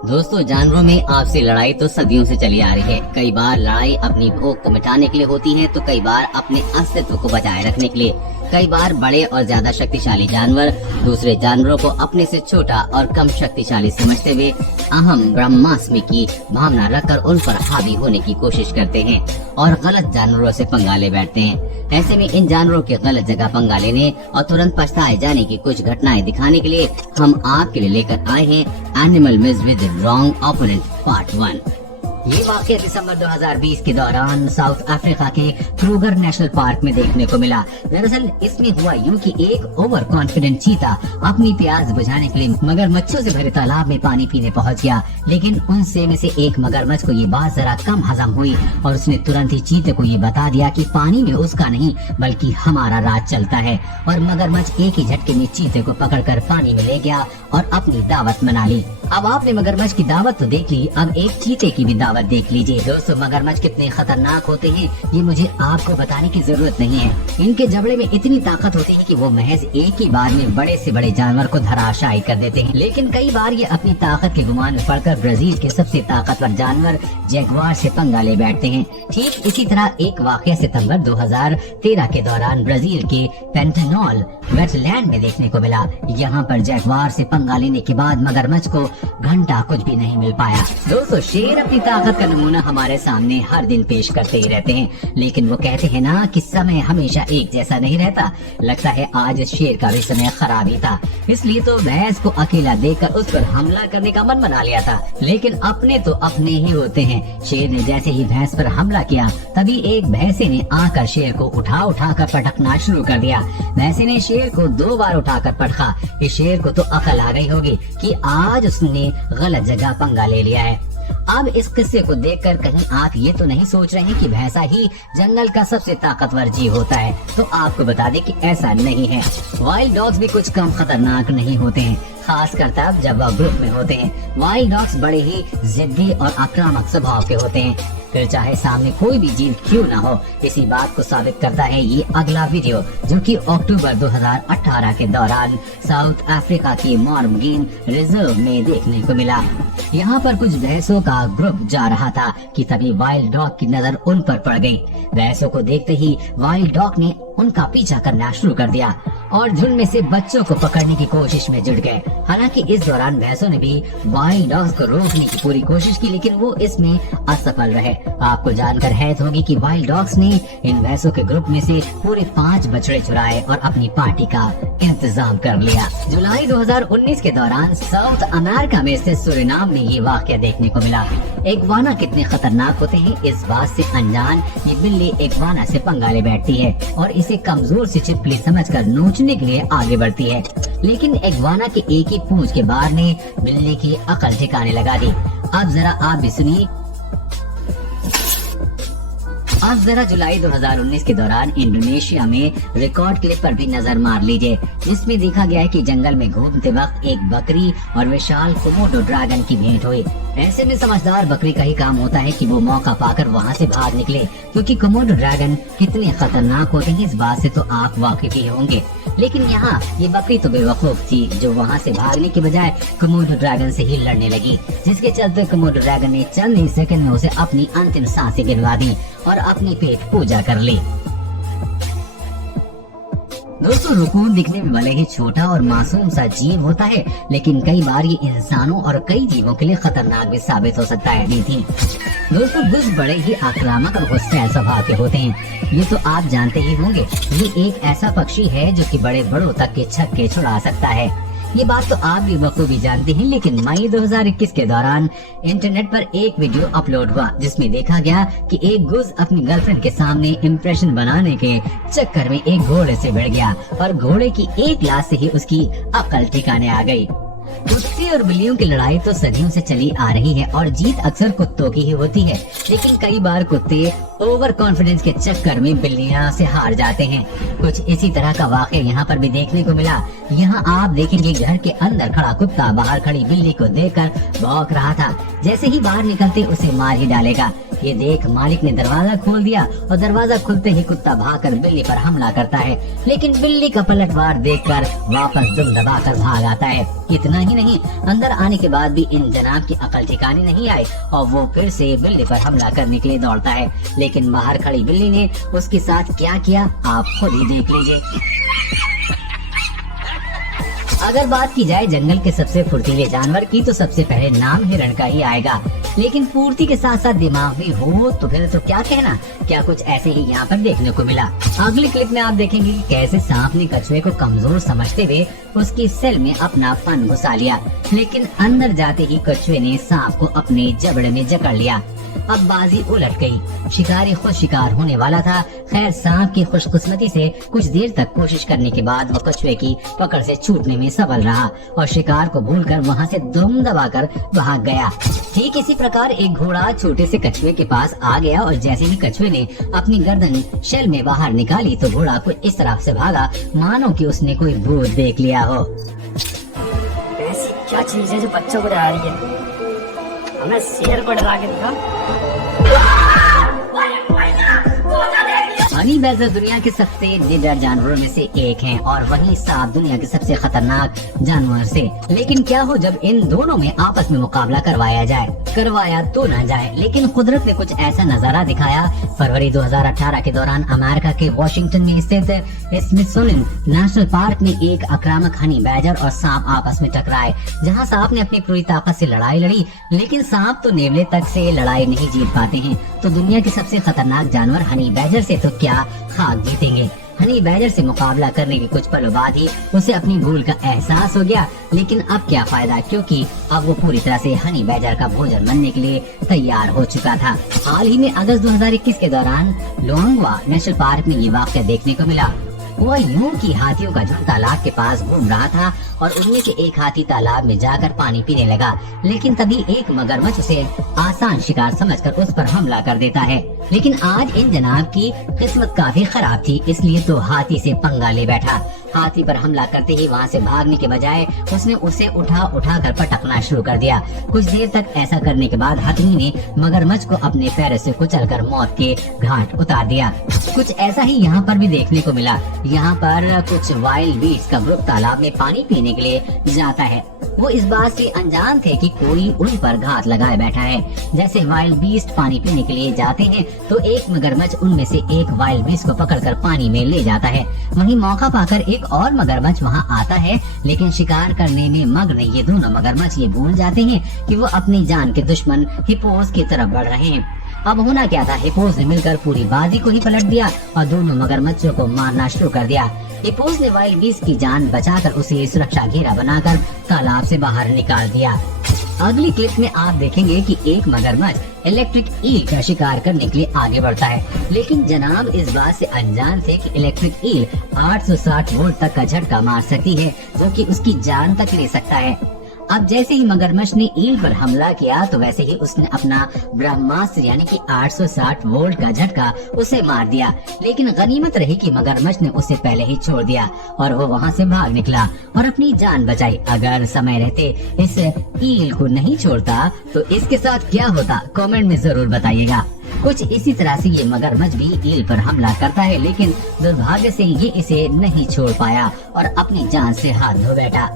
दोस्तों, जानवरों में आपसी लड़ाई तो सदियों से चली आ रही है। कई बार लड़ाई अपनी भूख को मिटाने के लिए होती है, तो कई बार अपने अस्तित्व को बचाए रखने के लिए। कई बार बड़े और ज्यादा शक्तिशाली जानवर दूसरे जानवरों को अपने से छोटा और कम शक्तिशाली समझते हुए अहम ब्रह्मास्मि की भावना रखकर उन पर हावी होने की कोशिश करते हैं और गलत जानवरों से पंगा ले बैठते हैं। ऐसे में इन जानवरों के गलत जगह पंगा लेने और तुरंत पछताए जाने की कुछ घटनाएं दिखाने के लिए हम आपके लिए लेकर आए हैं animal miss with wrong opponent part 1। ये वाकया दिसंबर 2020 के दौरान साउथ अफ्रीका के क्रूगर नेशनल पार्क में देखने को मिला। दरअसल इसमें हुआ यूं कि एक ओवर कॉन्फिडेंट चीता अपनी प्यास बुझाने के लिए मगरमच्छों से भरे तालाब में पानी पीने पहुंच गया, लेकिन उनसे में से एक मगरमच्छ को ये बात जरा कम हजम हुई और उसने तुरंत ही चीते को ये बता दिया कि पानी में उसका नहीं बल्कि हमारा राज चलता है। और मगरमच्छ एक ही झटके में चीते को पकड़कर पानी में ले गया और अपनी दावत मना ली। अब आपने मगरमच्छ की दावत तो देख ली, अब एक चीते की भी दावत देख लीजिए। दोस्तों, मगरमच्छ कितने खतरनाक होते हैं ये मुझे आपको बताने की जरूरत नहीं है। इनके जबड़े में इतनी ताकत होती है कि वो महज एक ही बार में बड़े से बड़े जानवर को धराशायी कर देते हैं। लेकिन कई बार ये अपनी ताकत के गुमान में पड़कर ब्राजील के सबसे ताकतवर जानवर जैगुआर से पंगा ले बैठते हैं। ठीक इसी तरह एक वाकया सितंबर 2013 के दौरान ब्राजील के पेंटानॉल वेटलैंड में देखने को मिला। यहाँ पर जैगुआर से पंगा लेने के बाद मगरमच्छ को घंटा कुछ भी नहीं मिल पाया। दोस्तों, शेर अपनी ताकत का नमूना हमारे सामने हर दिन पेश करते ही रहते हैं, लेकिन वो कहते हैं ना कि समय हमेशा एक जैसा नहीं रहता। लगता है आज शेर का भी समय खराब ही था, इसलिए तो भैंस को अकेला देखकर उस पर हमला करने का मन बना लिया था। लेकिन अपने तो अपने ही होते हैं। शेर ने जैसे ही भैंस पर हमला किया, तभी एक भैंसे ने आकर शेर को उठा उठा कर पटकना शुरू कर दिया। भैंसे ने शेर को 2 बार उठाकर पटका। इस शेर को तो अकल आ गई होगी कि आज उसने गलत जगह पंगा ले लिया है। अब इस किस्से को देखकर कहीं आप ये तो नहीं सोच रहे हैं कि भैंसा ही जंगल का सबसे ताकतवर जीव होता है। तो आपको बता दें कि ऐसा नहीं है। वाइल्ड डॉग्स भी कुछ कम खतरनाक नहीं होते हैं, खासकर तब जब वह ग्रुप में होते हैं। वाइल्ड डॉग्स बड़े ही जिद्दी और आक्रामक स्वभाव के होते हैं, फिर चाहे सामने कोई भी जीव क्यों ना हो। इसी बात को साबित करता है ये अगला वीडियो, जो कि अक्टूबर 2018 के दौरान साउथ अफ्रीका की मॉर्मगेन रिजर्व में देखने को मिला। यहाँ पर कुछ भैंसों का ग्रुप जा रहा था कि तभी वाइल्ड डॉग की नजर उन पर पड़ गई। भैंसों को देखते ही वाइल्ड डॉग ने उनका पीछा करना शुरू कर दिया और झुंड में से बच्चों को पकड़ने की कोशिश में जुट गए। हालांकि इस दौरान भैंसों ने भी वाइल्ड डॉग्स को रोकने की पूरी कोशिश की, लेकिन वो इसमें असफल रहे। आपको जानकर हैरत होगी कि वाइल्ड डॉग्स ने इन भैंसों के ग्रुप में से पूरे 5 बछड़े चुराए और अपनी पार्टी का इंतजाम कर लिया। जुलाई 2019 के दौरान साउथ अमेरिका में स्थित सूरीनाम में ये वाकया देखने को मिला। इग्वाना कितने खतरनाक होते हैं इस बात से अनजान ये बिल्ली इग्वाना से पंगा ले बैठती है और इसे कमजोर सी छिपकली समझकर नोचने के लिए आगे बढ़ती है। लेकिन इग्वाना के एक ही पूंछ के बार ने बिल्ली की अकल ठिकाने लगा दी। अब जरा आप भी सुनिए। अब जरा जुलाई 2019 के दौरान इंडोनेशिया में रिकॉर्ड क्लिप पर भी नजर मार लीजिए, जिसमें देखा गया है कि जंगल में घूमते वक्त एक बकरी और विशाल कोमोडो ड्रैगन की भेंट हुई। ऐसे में समझदार बकरी का ही काम होता है कि वो मौका पाकर वहाँ से भाग निकले, क्योंकि कोमोडो ड्रैगन कितने खतरनाक होते हैं इस बात से तो आप वाकिफ ही होंगे। लेकिन यहाँ ये बकरी तो बेवकूफ थी, जो वहाँ से भागने के बजाय कोमोडो ड्रैगन से ही लड़ने लगी, जिसके चलते कोमोडो ड्रैगन ने चंद ही सेकंड में उसे अपनी अंतिम सांसें गिनवा दी और अपनी पेट पूजा कर ली। दोस्तों, रकून दिखने में भले ही छोटा और मासूम सा जीव होता है, लेकिन कई बार ये इंसानों और कई जीवों के लिए खतरनाक भी साबित हो सकता है। दोस्तों, गुज बड़े ही आक्रामक और गुस्सैल स्वभाव के होते हैं, ये तो आप जानते ही होंगे। ये एक ऐसा पक्षी है जो कि बड़े बड़ों तक के छक्के छुड़ा सकता है। ये बात तो आप भी बखूबी जानते हैं। लेकिन मई 2021 के दौरान इंटरनेट पर एक वीडियो अपलोड हुआ, जिसमें देखा गया कि एक गुज अपनी गर्लफ्रेंड के सामने इम्प्रेशन बनाने के चक्कर में एक घोड़े से भिड़ गया और घोड़े की एक लात से ही उसकी अकल ठिकाने आ गई। कुत्ते और बिल्लियों की लड़ाई तो सदियों से चली आ रही है और जीत अक्सर कुत्तों की ही होती है, लेकिन कई बार कुत्ते ओवर कॉन्फिडेंस के चक्कर में बिल्लियां से हार जाते हैं। कुछ इसी तरह का वाकया यहाँ पर भी देखने को मिला। यहाँ आप देखेंगे घर के अंदर खड़ा कुत्ता बाहर खड़ी बिल्ली को देखकर भौंक रहा था। जैसे ही बाहर निकलते उसे मार ही डालेगा। ये देख मालिक ने दरवाजा खोल दिया और दरवाजा खुलते ही कुत्ता भागकर बिल्ली पर हमला करता है, लेकिन बिल्ली का पलटवार देखकर वापस दुम दबाकर भाग आता है। इतना ही नहीं, अंदर आने के बाद भी इन जनाब की अकल ठिकाने नहीं आई और वो फिर से बिल्ली पर हमला करने के लिए दौड़ता है, लेकिन बाहर खड़ी बिल्ली ने उसके साथ क्या किया आप खुद ही देख लीजिए। अगर बात की जाए जंगल के सबसे फुर्तीले जानवर की तो सबसे पहले नाम हिरण का ही आएगा, लेकिन फुर्ती के साथ साथ दिमाग भी हो तो फिर तो क्या कहना। क्या कुछ ऐसे ही यहाँ पर देखने को मिला। अगले क्लिप में आप देखेंगे कि कैसे सांप ने कछुए को कमजोर समझते हुए उसकी सेल में अपना फन घुसा लिया, लेकिन अंदर जाते ही कछुए ने सांप को अपने जबड़े में जकड़ लिया। अब बाजी उलट गई, शिकारी खुद शिकार होने वाला था। खैर सांप की खुशकिस्मती से कुछ देर तक कोशिश करने के बाद वो कछुए की पकड़ से छूटने में सफल रहा और शिकार को भूलकर वहाँ से दुम दबाकर भाग गया। ठीक इसी प्रकार एक घोड़ा छोटे से कछुए के पास आ गया और जैसे ही कछुए ने अपनी गर्दन शेल में बाहर निकाली तो घोड़ा को इस तरफ से भागा मानो कि उसने कोई भूत देख लिया हो। ऐसी क्या चीज है जो बच्चों को डरा रही है? हमें शेर को डरा के दिखा। हनी बैजर दुनिया के सबसे निडर जानवरों में से एक हैं और वहीं सांप दुनिया के सबसे खतरनाक जानवर से। लेकिन क्या हो जब इन दोनों में आपस में मुकाबला करवाया तो न जाए, लेकिन कुदरत ने कुछ ऐसा नजारा दिखाया। फरवरी 2018 के दौरान अमेरिका के वॉशिंगटन में स्थित स्मिथसोनियन नेशनल पार्क में एक आक्रामक हनी बैजर और सांप आपस में टकराए, जहां सांप ने अपनी पूरी ताकत से लड़ाई लड़ी, लेकिन सांप तो नेवले तक से लड़ाई नहीं जीत पाते हैं। तो दुनिया के सबसे खतरनाक जानवर हनी बैजर से तो क्या खाक जीतेंगे। हनी बैजर से मुकाबला करने के कुछ पलों बाद ही उसे अपनी भूल का एहसास हो गया, लेकिन अब क्या फायदा, क्योंकि अब वो पूरी तरह से हनी बैजर का भोजन बनने के लिए तैयार हो चुका था। हाल ही में अगस्त 2021 के दौरान लोंगवा नेशनल पार्क में ये वाक़या देखने को मिला। वह यूं कि हाथियों का झुंड तालाब के पास घूम रहा था और उनमें से एक हाथी तालाब में जाकर पानी पीने लगा, लेकिन तभी एक मगरमच्छ उसे आसान शिकार समझकर उस पर हमला कर देता है। लेकिन आज इन जनाब की किस्मत काफी खराब थी, इसलिए तो हाथी से पंगा ले बैठा। हाथी पर हमला करते ही वहाँ से भागने के बजाय उसने उसे उठा कर पटकना शुरू कर दिया। कुछ देर तक ऐसा करने के बाद हथनी ने मगरमच्छ को अपने पैर से कुचलकर मौत के घाट उतार दिया। कुछ ऐसा ही यहाँ पर भी देखने को मिला। यहाँ पर कुछ वाइल्ड बीस्ट का ग्रुप तालाब में पानी पीने के लिए जाता है। वो इस बात से अनजान थे कि कोई उन पर घात लगाए बैठा है। जैसे वाइल्ड बीस्ट पानी पीने के लिए जाते हैं तो एक मगरमच्छ उनमें से एक वाइल्ड बीस्ट को पकड़कर पानी में ले जाता है। वहीं मौका पाकर एक और मगरमच्छ वहां आता है, लेकिन शिकार करने में मग्न ये दोनों मगरमच्छ ये भूल जाते हैं कि वो अपनी जान के दुश्मन हिप्पोस की तरफ बढ़ रहे हैं। अब होना क्या था, हिप्पोस ने मिलकर पूरी बाजी को ही पलट दिया और दोनों मगरमच्छों को मारना शुरू कर दिया। हिप्पोस ने वाइल्ड बीस्ट की जान बचाकर उसे सुरक्षा घेरा बनाकर तालाब से बाहर निकाल दिया। अगली क्लिप में आप देखेंगे कि एक मगरमच्छ इलेक्ट्रिक ईल का शिकार करने के लिए आगे बढ़ता है, लेकिन जनाब इस बात से अनजान थे कि इलेक्ट्रिक ईल 860 वोल्ट तक का झटका मार सकती है, जो कि उसकी जान तक ले सकता है। अब जैसे ही मगरमच्छ ने ईल पर हमला किया तो वैसे ही उसने अपना ब्रह्मास्त्र यानी कि 860 वोल्ट का झटका उसे मार दिया, लेकिन गनीमत रही कि मगरमच्छ ने उसे पहले ही छोड़ दिया और वो वहाँ से भाग निकला और अपनी जान बचाई। अगर समय रहते इस ईल को नहीं छोड़ता तो इसके साथ क्या होता, कमेंट में जरूर बताइएगा। कुछ इसी तरह से ये मगरमच्छ भी ईल पर हमला करता है, लेकिन दुर्भाग्य से ये इसे नहीं छोड़ पाया और अपनी जान से हाथ धो बैठा।